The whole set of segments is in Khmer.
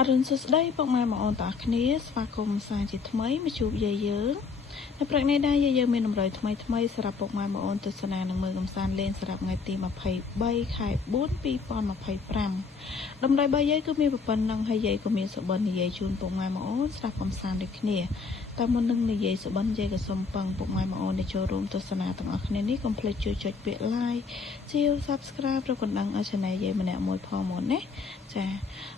អរុនសួស្តីពុកម៉ែបងប្អូនទាំងអស់គ្នាស្វាគមន៍សាជាថ្មីមកជួបយាយយើងនៅព្រឹកនេះដែរយាយយើងមានតម្រុយថ្មីសម្រាប់ពុកម៉ែបងប្អូនទស្សនានិងមើលកំសាន្តលេងសម្រាប់ថ្ងៃទី23ខែ4 2025តម្រុយរបស់យាយគឺមានប៉ុណ្ណឹងហើយយាយក៏មានសុបិននិយាយជូនពុកម៉ែបងប្អូនស្ដាប់កំសាន្តដូចគ្នាតែមុននឹងនិយាយសុបិនយាយក៏សូមពឹងពុកម៉ែបងប្អូនដែលចូលរួមទស្សនាទាំងអស់គ្នានេះកុំភ្លេចជួយចុចពាក្យ like ជាវ Subscribe ឬកណ្ដឹងឲ្យ Channel យាយម្នាក់មួយផងមកណាចា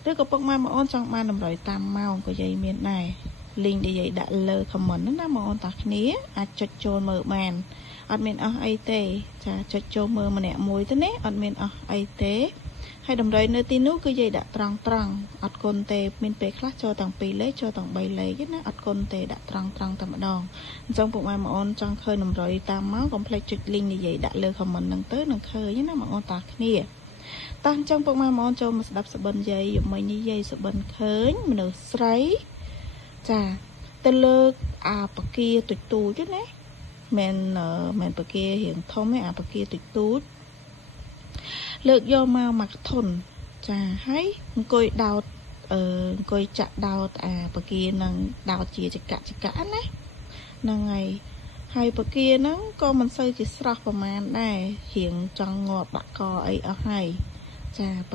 ឬក៏ពុកម៉ែបងប្អូនចង់បានតម្រុយតាមម៉ោងក៏យាយមានដែរ link ដែលយាយដាក់លើ comment ហ្នឹងណាបងប្អូនតាគ្នាអាចចុចចូលមើលបានអត់មានអស់អីទេចាចុចចូលមើលម្នាក់មួយទៅណាអត់មានអស់អីទេហើយតម្រុយនៅទីនោះគឺយាយដាក់ត្រង់អត់គុណទេមានពេលខ្លះចូលទាំង2លេខចូលទាំង3លេខណាអត់គុណទេដាក់ត្រង់តែម្ដងអញ្ចឹងពុកម៉ែបងប្អូនចង់ឃើញតម្រុយតាមម៉ោងកុំភ្លេចចុច link ដែលយាយដាក់លើ comment ហ្នឹងទៅនឹងឃើញណាបងប្អូនតាគ្នាតាំងចឹងពុកម៉ែបងប្អូនចូលមកស្ដាប់សុបិនយាយយប់មិញនេះយាយសុបិនឃើញមនុស្សស្រីចាទៅលើកអាបកាទូចទូចណាមែនបការៀងធំឯអាបកាទូចទូចលើកយកមកធុនចាហើយអង្គុយដោតអង្គុយចាក់ដោតអាបកានឹងដោតជាចកណាហ្នឹងហើយបកាហ្នឹងក៏មិនសូវជាស្រស់ប្រមាណដែររៀងចង់ងាប់បាក់កអីអស់ហើយចាប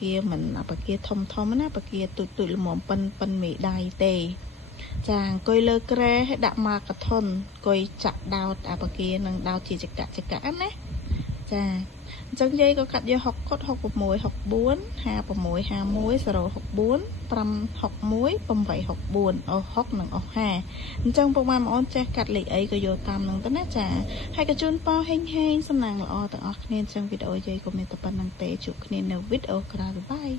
កាមិនបកាធំណាបកាទូចល្មមប៉ិនមេដៃទេចាអង្គុយលើក្រែឲ្យដាក់មកកធុនអង្គុយចាក់ដោតអាបកានឹងដោតជាចកណាចាអញ្ចឹងយាយក៏កាត់យក60 66 64 56 51 064 561 864អូ60និងអូ50អញ្ចឹងពុកម៉ែបងប្អូនចេះកាត់លេខអីក៏យកតាមនឹងទៅណាចាហើយក៏ជូនពរហេងសំណាងល្អទាំងអស់គ្នាអញ្ចឹងវីដេអូយាយក៏មានតែប៉ុណ្្នឹងទេជួបគ្នានៅវីដេអូក្រោយបាយ